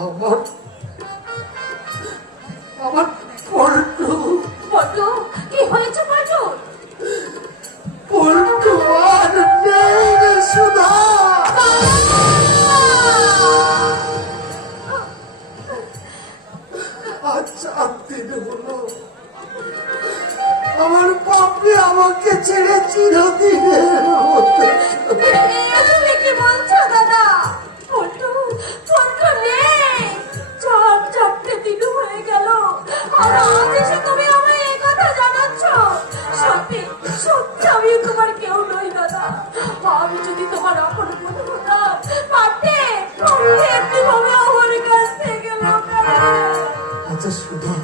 আমার আমার পল্টু পল্টু, কি হয়েছে পল্টু? পল্টু আর নেই রে সুধা। আজ 4 দিন হলো আমার পাপি আমাকে ছেড়ে চিরদিনের মতো। তুমি কি বলছো দাদা? পল্টু পল্টু নেই। 4 দিন হয়ে গেল, আর আজ এসে তুমি আমায় এই কথা জানাচ্ছ? সত্যি সত্যি আমি তোমার কেউ নই দাদা। আমি যদি তোমার আপন বন্ধু হতাম, পারতে এমনি ভাবে আমার কাছ থেকে লোকালে। আচ্ছা সুধা,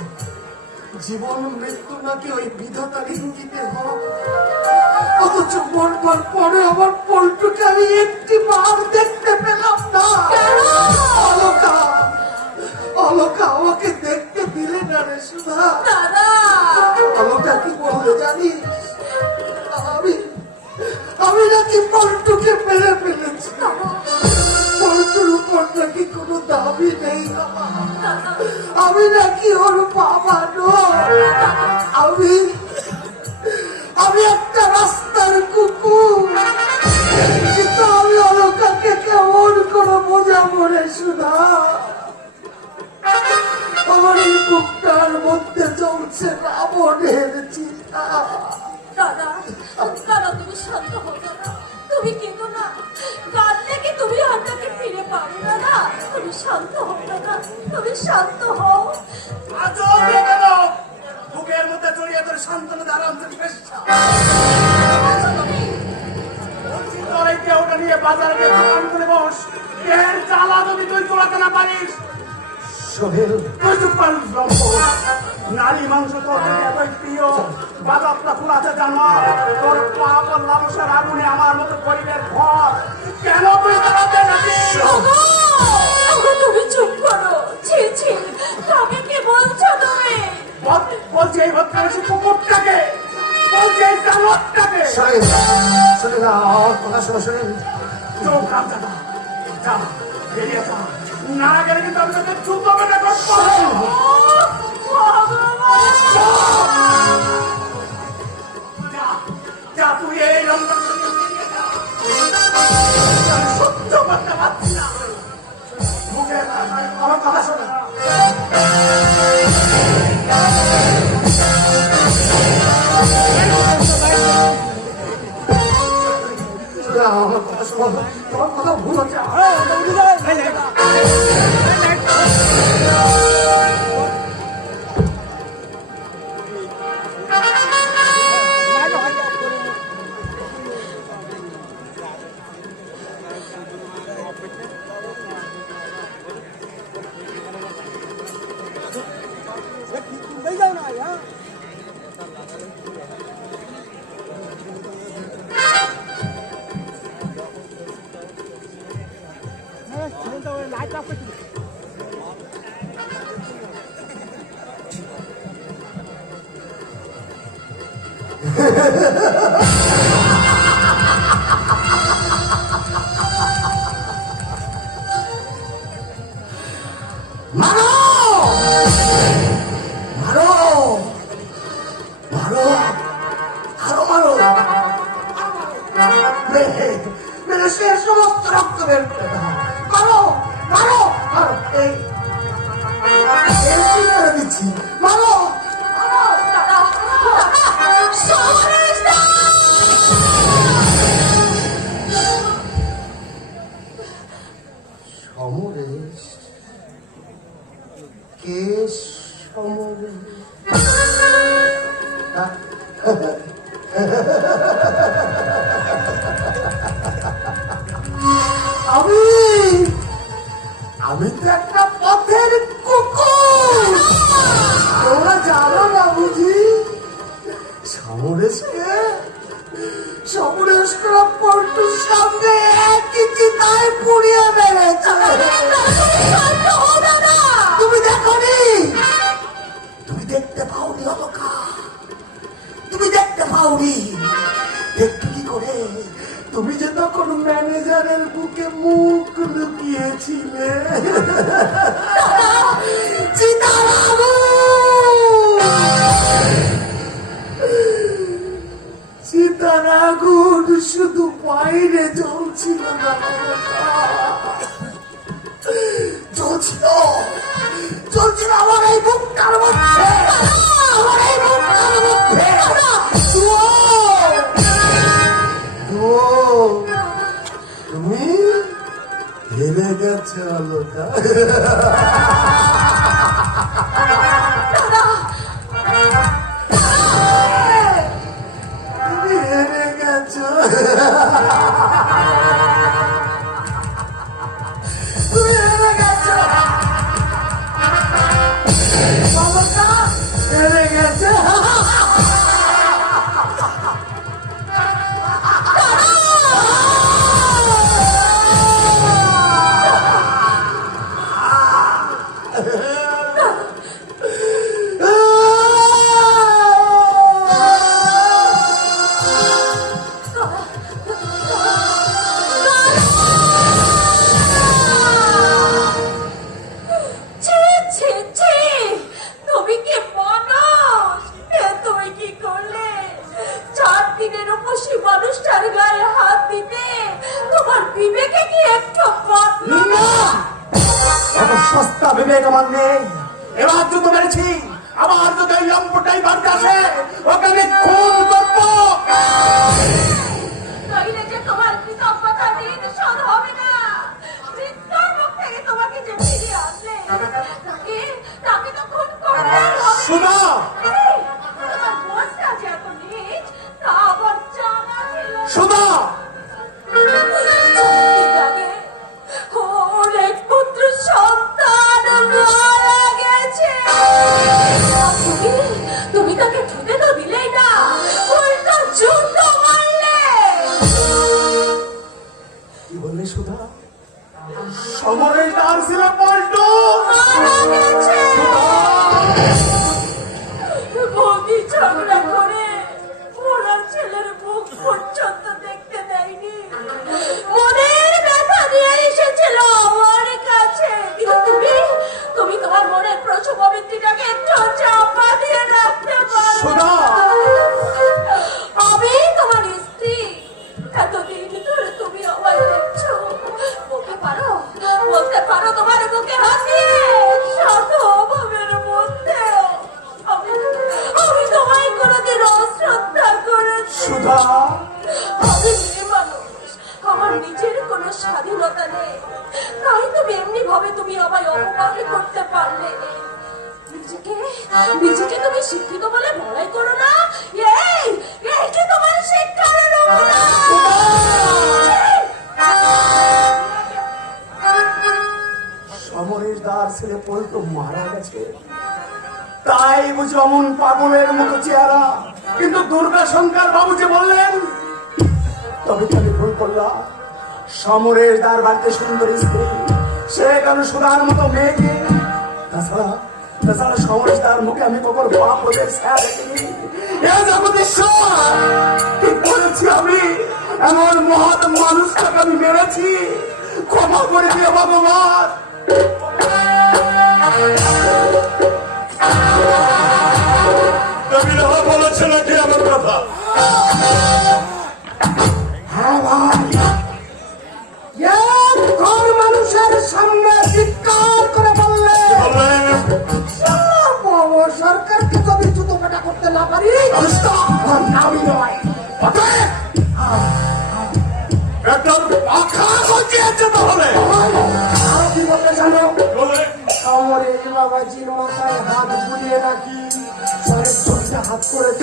জীবন মৃত্যু নাকি ওই বিধাতার ইঙ্গিতে হয়? অথচ মরবার পরে আমার পল্টুকে আমি একটি বার দেখতে পেলাম না। অলকা অলকা আমাকে দেখতে দিলে না রে সুধা। দাদা, অলকা কি বলতে জানিস? আমি আমি নাকি পল্টুকে মেরে ফেলেছি। পল্টুর উপর নাকি কোনো দাবি নেই আমার। আমি নাকি ওর বাবা নই। আমি একটা রাস্তার কুকুর। কিন্তু আমি অলকাকে কেমন করে বোঝাবো রে সুধা? আমার এই বুকটার মধ্যে চলছে রাবণের চিন্তা। দাদা দাদা, তুমি শান্ত হও দাদা। তুমি কেঁদো না, কাঁদলে কি তুমি হাতটাকে ফিরে পাবে দাদা? তুমি শান্ত হও দাদা, তুমি শান্ত হও। বুকের মধ্যে জড়িয়ে তোর শান্তনু দাঁড়ান চেষ্টা ওটা নিয়ে বাজারে গিয়ে দোকান করে বস। এর জ্বালা যদি তুই চড়াতে না পারিস, সোহেল, তুই চুপ পারিস। নারী মাংস তোর এতই প্রিয়, বাজারটা ফুলাতে জানো। তোর পাপ ও লালসার আগুনে আমার মতো গরিবের ঘর কেন তুই দাঁড়াতে নাকি? তুমি চুপ করো। ছি ছি, কাকে কি বলছো তুমি? বলছি এই ভদ্রাংশী কুকুরটাকে, বলছি এই জানোয়ারটাকে। সোহেল, সোহেল, আমার কথা শোনো সোহেল। চোখ রাখা যা, বেরিয়ে যা। না গেলে কিন্তু আমি তোকে জুতো পেটে করবো। যা যা, তুই এই লন্ডন থেকে বেরিয়ে যা। আমি সহ্য করতে পারছি না। মুখে আমার কথা শোনা। আমার কথা শোনো, তোমার কথা ভুল হচ্ছে। মারো মারো মারো, আরো মারো, মেরে সে সমস্ত রক্ত বের করে দাও। মারো মারো মারো, এই দিচ্ছি। মারো দাদা দাদা, সমরেশ দা! সমরেশ? কে সমরেশ? আমি তো একটা পথের কুকুর। তোমরা জানো না বুঝি? সমরেশকে পল্টুর সামনে একই চিতায় পুড়িয়ে মেরেছে। তুমি দেখোনি? তুমি দেখতে পাওনি অলকা? তুমি দেখতে পাওনি? দেখতে কি করে? তুমি যে তখন ম্যানেজারের বুকে মুখ লুকিয়েছিলে। চলছিল চলছিল আমার এই বুকটার মধ্যে, আমার এই বুকটার মধ্যে। তুমি হেরে গেছে আলোকা। তুমি হেরে গেছো, তুমি হেরে গেছো আলোকা, হেরে গেছে। ছি, ছি, ছি! তুমি কি মানুষ? তুমি কি করলে? 4 দিনের উপসী মানুষটার গায়ে হাত দিতে তোমার বিবেকে কি একটু বাঁধলো না? অত সস্তা বিবেক আমার নেই। এবার জুতো মেরেছি, আবার যদি ওই লম্পটাই বাড়তে আসে ওকে আমি খুন করবো। নইলে যে তোমার কৃতজ্ঞতা দিন শোধ হবে না। মৃত্যুর মুখ থেকে তোমাকে যে ফিরিয়ে আনলে, তাকে তো খুন করতেই হবে। সুধা! এই, তোমার মনটা যে এত নীচ, তা আমার জানা ছিল না। সুধা! কি জানে, ওর এক পুত্র সন্তান মারা গেছে। তুমি তাকে খেতে তো দিলেই না, উল্টো যুদ্ধ মারলে। কি বললি সুধা? সমরের দান ছিল পল্টু। মারা গেছে। বৌদি ঝগড়া করে ওনার ছেলের মুখ পর্যন্ত দেখতে দেয়নি। মনের ব্যথা নিয়ে এসেছিল আমার কাছে। কিন্তু তুমি তোমার মনের প্রচুর অবৃত্তিটাকে একটু চাপা দিয়ে রাখতে পারো। সুধা! আমি তোমার স্ত্রী, এতদিন ধরে তুমি আমায় দেখছো। বলতে পারো তোমার বুকে হাত দিয়ে শত অভাবের মধ্যেও আমি তোমায় কোনোদিন অশ্রদ্ধা করেছি। সুধা! আমি মেয়ে মানুষ, আমার নিজের কোনো স্বাধীনতা নেই, তাই তুমি এমনি ভাবে তুমি আমায় অপমান করতে পারলে। নিজেকে তুমি শিক্ষিত বলে বড়াই করো না। এই কি তোমার শিক্ষার নমুনা? সমরের দার ছেলে পল্টু মারা গেছে, তাই বুঝি অমন পাগলের মতো চেহারা। কিন্তু দুর্গা শঙ্কর বাবু যে বললেন, তবে তো আমি ভুল করলাম। সমরের দার বাড়িতে সুন্দর স্ত্রী, সে কেন সুধার মতো মেয়েকে। তাছাড়া সমরেশ দার মুখে আমি কখনো পাপ ওদের ছায়া দেখিনি। এ জগদীশ্বর, কি করেছি আমি? এমন মহৎ মানুষটাকে আমি মেরেছি, ক্ষমা করে দিয়ে ভগবান। বলেছে নাকি আমার কথা? হ্যাঁ ভাই, এক ঘর মানুষের সামনে চিৎকার করে বললে সরকারকে যদি জুতো পেটা করতে না পারি আমি নয়। আরো কি বলতে জানো? আমার এই বাবাজির মাথায় হাত বুলিয়ে নাকি সরের জমিতে হাত করেছ।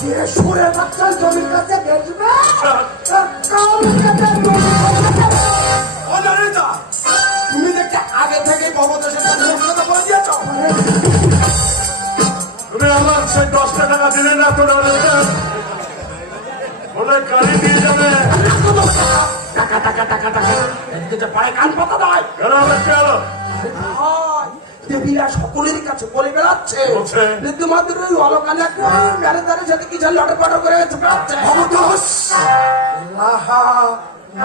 যে সুরে বাচ্চা জমির কাছে দেখবে তুমি দেখতে আগে থেকে ক্ষমতার সাথে কথা বলে দিয়েছ। তুমি আমার সেই 10টা টাকা দিলে না তো বলে গাড়ি দিয়ে যাবে। টাকা টাকা টাকা টাকা এদিকে পায়ে কান পাতা নয়। কেন দেবীরা সকলেরই কাছে বলে বেড়াচ্ছে রীতিমতো ওই অলকালে ম্যানেজারের সাথে কি লটপট করে বেড়াচ্ছে।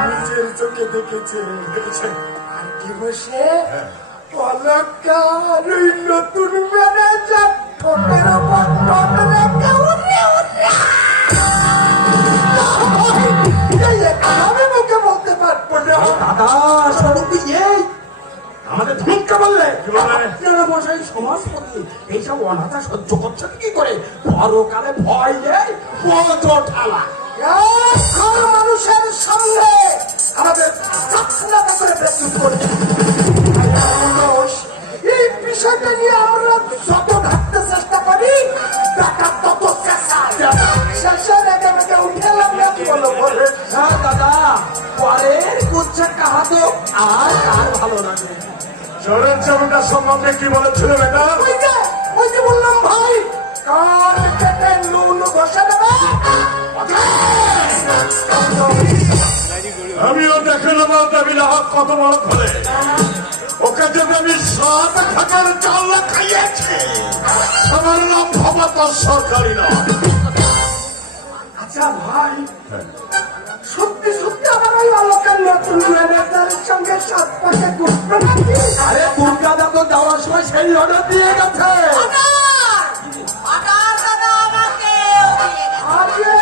নিজের চোখে দেখেছে আর কি বসে অলকা ওই নতুন ম্যানেজার ঠোঁটের ওপর ঠোঁট রেখে উড়ে উড়ে আমি মুখে বলতে পারবো না। দাদা স্বরূপী এই আমাদের ধুমকে বললে কি বললে? আপনারা বসাই সমাজপতি এইসব অনাথা সহ্য করছেন কি করে? পরকালে ভয় দেয় কত ঠালা। এখন মানুষের সঙ্গে আমাদের চাকরাটা করে প্রস্তুত করছে। এই বিষয়টা নিয়ে আমরা যত ঢাকতে চেষ্টা করি টাকা তত শেষে রেখে রেখে উঠেলাম না কি বলো বলে। হ্যাঁ দাদা, পরের কুচ্ছা কাহা তো আর কার ভালো লাগে। চোরের চামড়া সম্বন্ধে কি বলেছিল বেটা? ওই যে বললাম ভাই, কান কেটে নুন ঘষে দেবে। আমিও দেখে নেবো দেবিলা হক কত বড় করে। ওকে যদি আমি 7 টাকার চাল খাইয়েছি, আমার নাম ভবত সরকারি না। আচ্ছা ভাই, সত্যি সত্যি আমার ওই অলোকের নতুন ম্যানেজারের সঙ্গে 7 পাকে ঘুরবে নাকি? আরে দুর্গা দাদা যাওয়ার সময় সেই অর্ডার দিয়ে গেছে। আরে,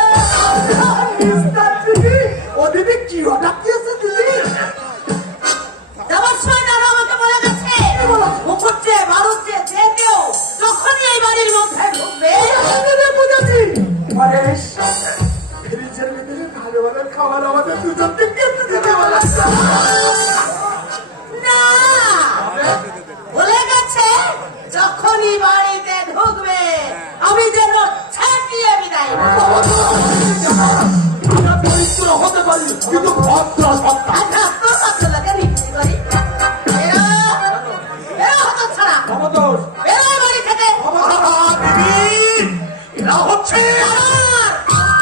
মিস্টার দিদি, ও দিদি কি অর্ডার দিয়েছে দিদি? যাওয়ার সময় দাদা আমাকে বলে গেছে, মুখুজ্জে, বারুজ্জে, যে কেউ যখনই এই বাড়ির মধ্যে ঢুকবে, বুঝেছি। পরেশ, ফ্রিজের ভিতরে ভালো ভালো খাবার আমাদের দুজনকে কিনতে দিতে বলা। না, বলে গেছে যখনই বাড়িতে ঢুকবে আমি যেন ছাটিয়ে বিদায় করি। আমরা দরিদ্র হতে পারি কিন্তু ভদ্র সত্তা। আচ্ছা, তোর কাছে লাগে বিক্রি করি। বেরো, বেরো হতচ্ছাড়া, ভবতোষ, বেরো এই বাড়ি থেকে। দিদি, এরা হচ্ছে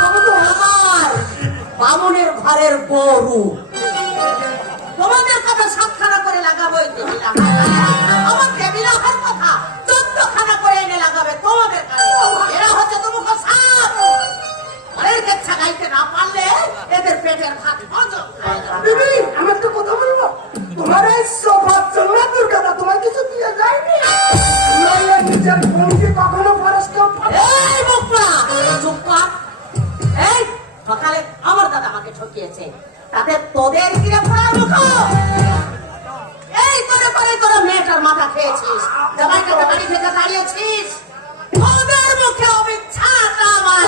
আমার বামুনের ঘরের গরু। তোমাদের কথা সাতখানা করে লাগাবো এই টেবিলা। আমার টেবিলা হওয়ার কথা 14খানা করে এনে লাগাবে তোমাদের কাছে। এরা হচ্ছে তোমাকে সাপ। ঘরের কেচ্ছা গাইতে না পারলে এদের পেটের ভাত হজম হয় না। দিদি, আমি একটা কথা বলবো। তোমার এই সোফার জন্য দুর্গাদা তোমার কিছু দিয়ে যায়নি? নইলে নিজের বোনকে কখনো ফরেস্টে এই মুখটা চুপ কর। এই সকালে আমার দাদা আমাকে ঠকিয়েছে, তাতে তোদের কিরে ফোড়ার মুখ? এই করে করে তোরা মেয়েটার মাথা খেয়েছিস, জামাইকে বাড়ি থেকে তাড়িয়েছিস। তোদের মুখে অবিচ্ছাটা আমার।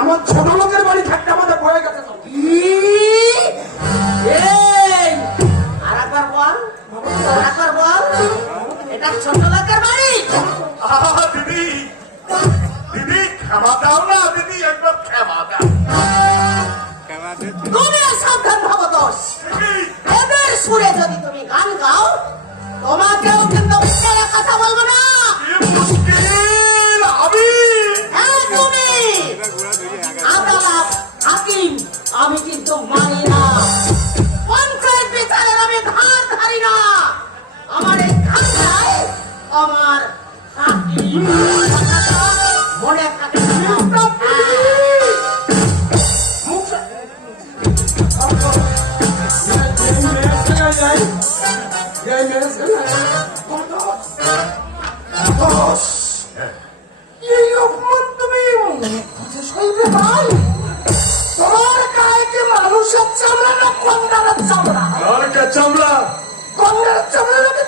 এমন ছোট লোকের বাড়ি থাকতে আমাদের বয়ে গেছে তো। আরেকবার বল, আরেকবার বল, এটা ছোট লোকের বাড়ি? দিদি, দিদি ক্ষমা দাও না দিদি, একবার ক্ষমা দাও। তুমি সাবধান ভবতোষ, দিদি, এদের সুরে যদি তুমি গান গাও তোমাকেও কিন্তু ছেড়ে কথা বলবো না। কি মুশকিল আমি। হ্যাঁ তুমি আদালত হাকিম আমি কিন্তু মানি না। পঞ্চায়েত বিচারের আমি ধার ধারি না। আমার এই খানটাই আমার হাকিম। মনে থাকে যেন। এই অপমান তুমি বুঝে সইবে ভাই? তোমার গায়ে কি মানুষের চামড়া না কন্যার চামড়া? আর কে চামড়া? কন্যার চামড়া নাকি?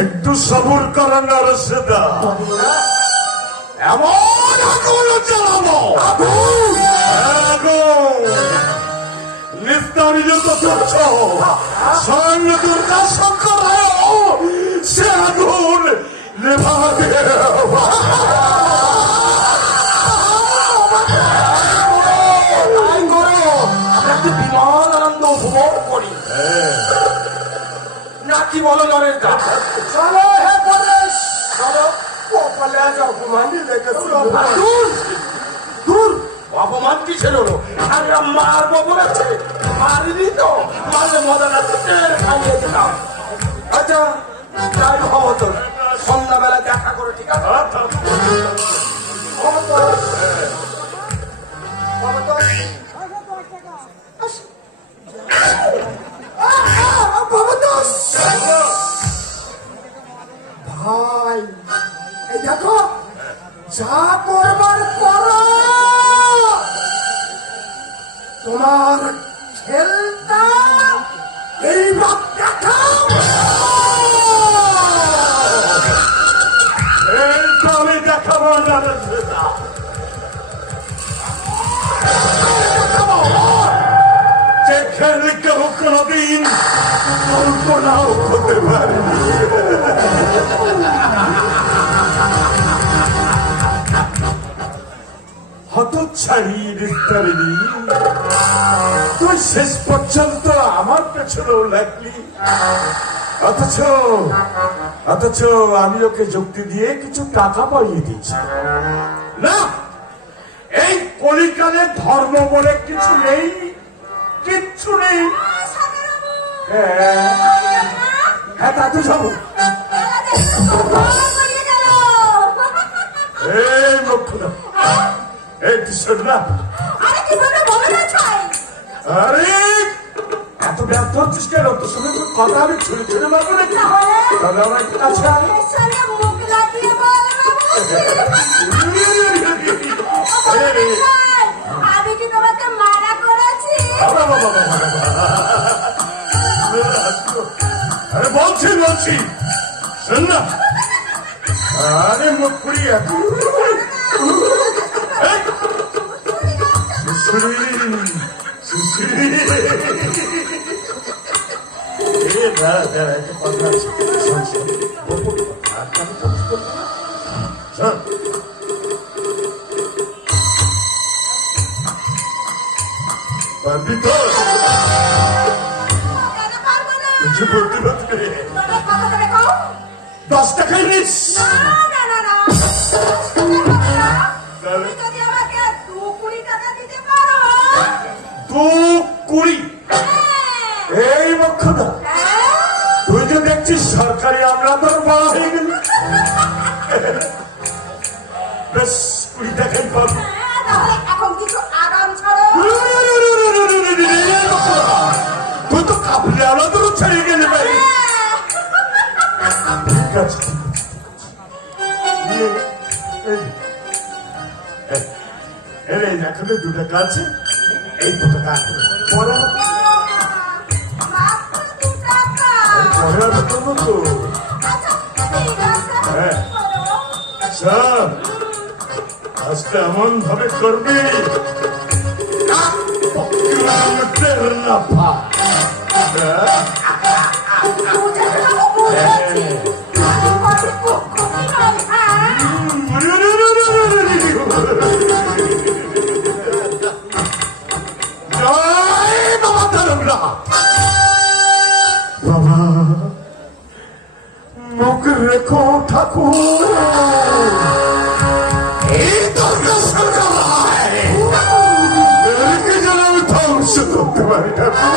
একটু সবুর করেন না রসিদা, এমন আগুন জ্বালাবো, আগুন নিস্তারিত তুচ্ছ স্বয়ং দুর্গা শঙ্কর সে আগুন নেভাবে। তাই করো, আমরা একটু বিমান আনন্দ উপভোগ করি। নাকি বলো নরের কাজ? চলো হে পরেশ, চলো। কপালে আজ অপমান দেখেছি। দূর দূর, অপমান কি ছিল? আরে মারবো বলেছে, মারিনি তো। মারলে মজা না খাইয়ে দিতাম। আচ্ছা যাই হবো তো, সন্ধ্যাবেলা দেখা করে, ঠিক আছে? ভাই, এই দেখো, যা করবার করো। তোমার খেলতা এই বাপ দেখাও। এইটা আমি দেখাবো না রে শ্বেতা। যে খেল কেউ কোনদিন কল্পনাও হতে পারেনি। হতচ্ছাড়ির তারিণী, তুই শেষ পর্যন্ত আমার পেছনেও লাগলি। অথচ অথচ আমি ওকে যুক্তি দিয়ে কিছু টাকা পাইয়ে দিয়েছি। না, এই কলিকালে ধর্ম বলে কিছু নেই, কিচ্ছু নেই। হ্যাঁ হ্যাঁ, দাদু যাবো। এই মুখ্য, এই তুই শোন না। আরে এত ব্যর্থ হচ্ছিস কেন? তোর সঙ্গে তোর কথা আমি ছুড়ে ছুড়ে মারবো নাকি? তবে আমার একটু কাছে আয়। আমি কি তোমাকে মানা করেছি? আরে বলছি শোন না। আরে মুখ পুড়িয়া পারবি তো? কিছু বলতে পারবে? 10 টাকায় নিস। তুমি যদি আমাকে 2 টাকা দিতে পারো। 2 এই মক্ষদা, তুই যে দেখছিস সরকারি আমরা তোর মা হয়ে গেল। বেশ 20 টাকাই পাবো। তাহলে এখন কিছু আরাম ছাড়ো। তুই তো কাপড়ে আলাদা ছেড়ে গেলে ভাই। ঠিক আছে, এখন 2 টাকা আছে, এই 2 টাকা পরে মাত্র 2 টাকা। পরে আমি করবো তো। আচ্ছা ঠিক আছে। হ্যাঁ। করো। স্যার, আজকে এমন ভাবে করবি বুঝেছি। আমি বড় কুকুর নই, হ্যাঁ? জয় বাবা তারকরা। বাবা মুখ রেখো ঠাকুর, এই দরকার সরকার যেন আমি ধ্বংস করতে পারি ঠাকুর।